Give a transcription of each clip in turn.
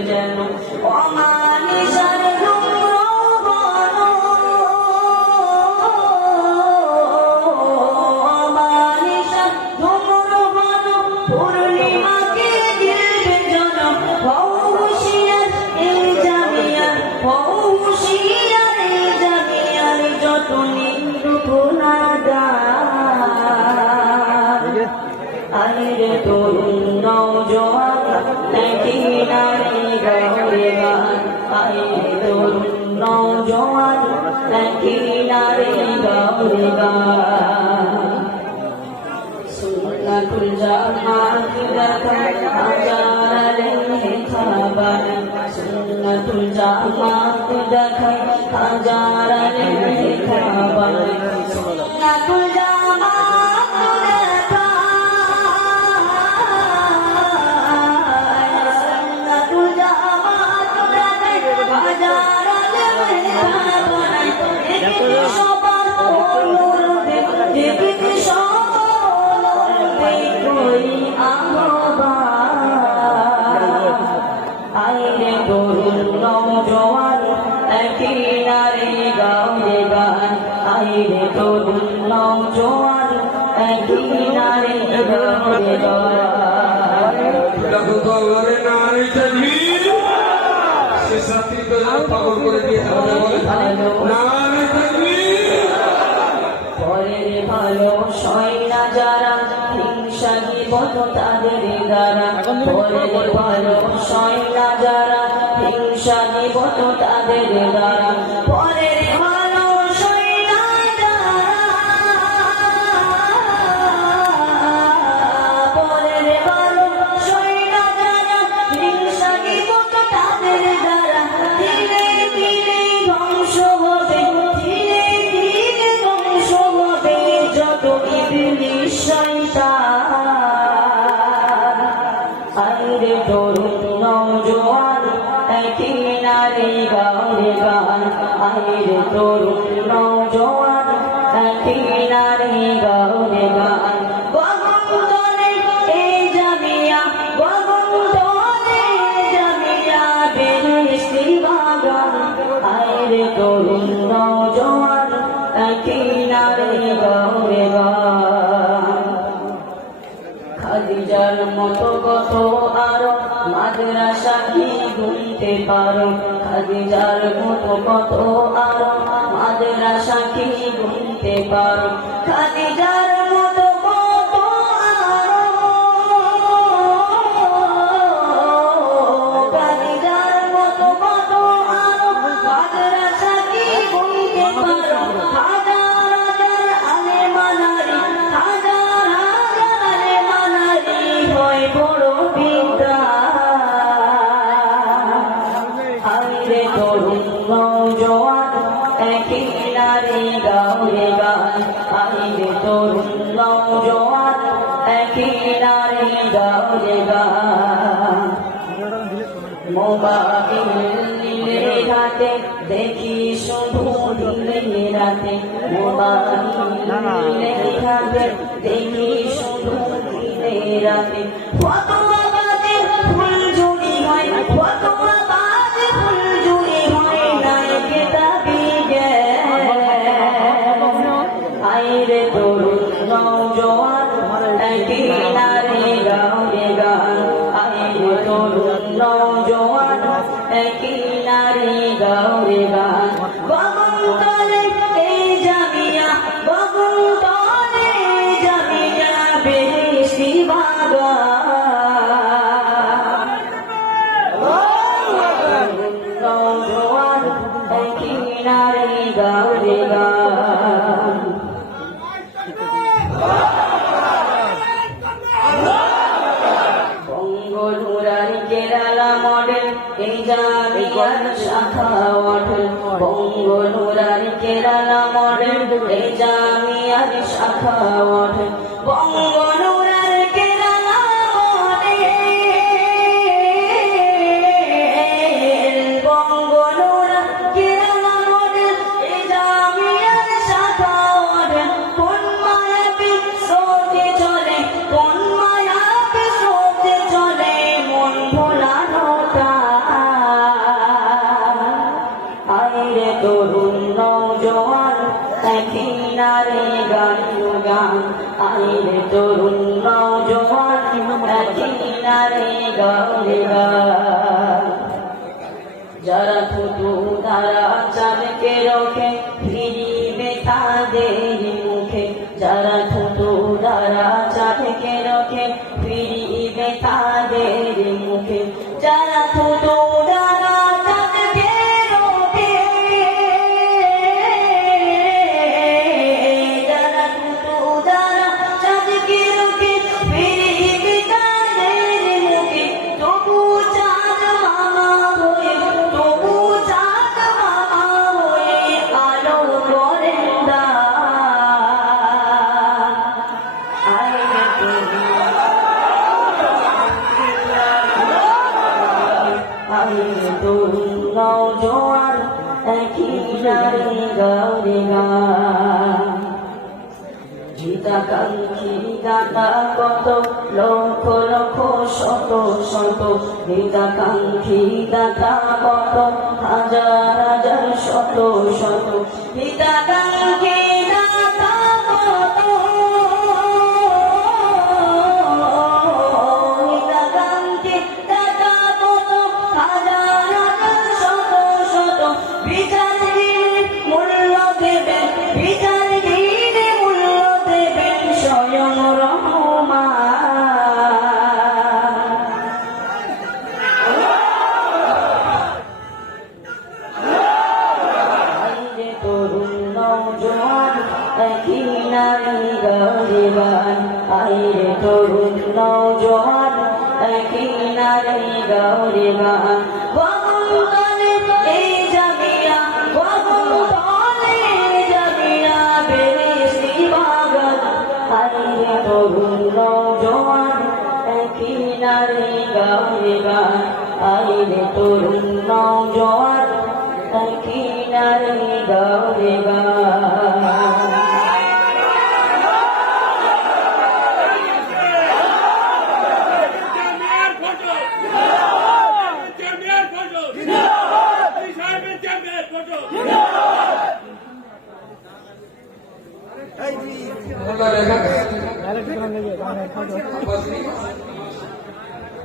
যেন অমানিসার বন অমানিসার জামিয়ার হৌশিয়ার এই জামিয়ার যত নিন্দু গুণাগার আইরে তরুণ নওজোয়ান গান সুন্নাতুল জামাত দেখায় হাজার খাবার সুন্নাতুল জামাত দেখায় হাজার খাবার পাগল ভালো সয় না যারা হিংসা গিবত তাদের দ্বারা পরের ভালো সয় না যারা হিংসা গিবত তাদের দ্বারা আইরে তরুণ নওজোয়ান খাদিজার মতো কত আরও, মাদ্রাসা কি গুনতে পারো? খাদিজার মতো কত আরও, মাদ্রাসা কি গুনতে পারো? খাদিজার তরুণ নওজোয়ান একই নারী গান মোবাইল রাতে দেখি শুধু দিলে রাতে মোবাইল রাতে দেখি শুধু দিলে রাতে আইরে তরুণ নওজোয়ান মডেল বঙ্গনুরারি কেরালা মডেল এই জামিয়ার শাখা দেখি না রে গান আইর তরুণ নজোয়ান দেখি না রে গান যারা ফুটু তারা চাঁদকে রোখে, ফিরিবে তাদের মুখে, যারা হিতাকাঙ্ক্ষী দাতা কত লক্ষ লক্ষ শত শত হিতাকাঙ্ক্ষী দাতা কত হাজার হাজার শত। শত হিতাকাঙ্ক্ষী গরিবান আইরে তরুণ নজোয়ান একই নারী গরিবান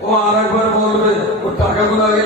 ও আর একবার বলবে ও টাকাগুলো আগে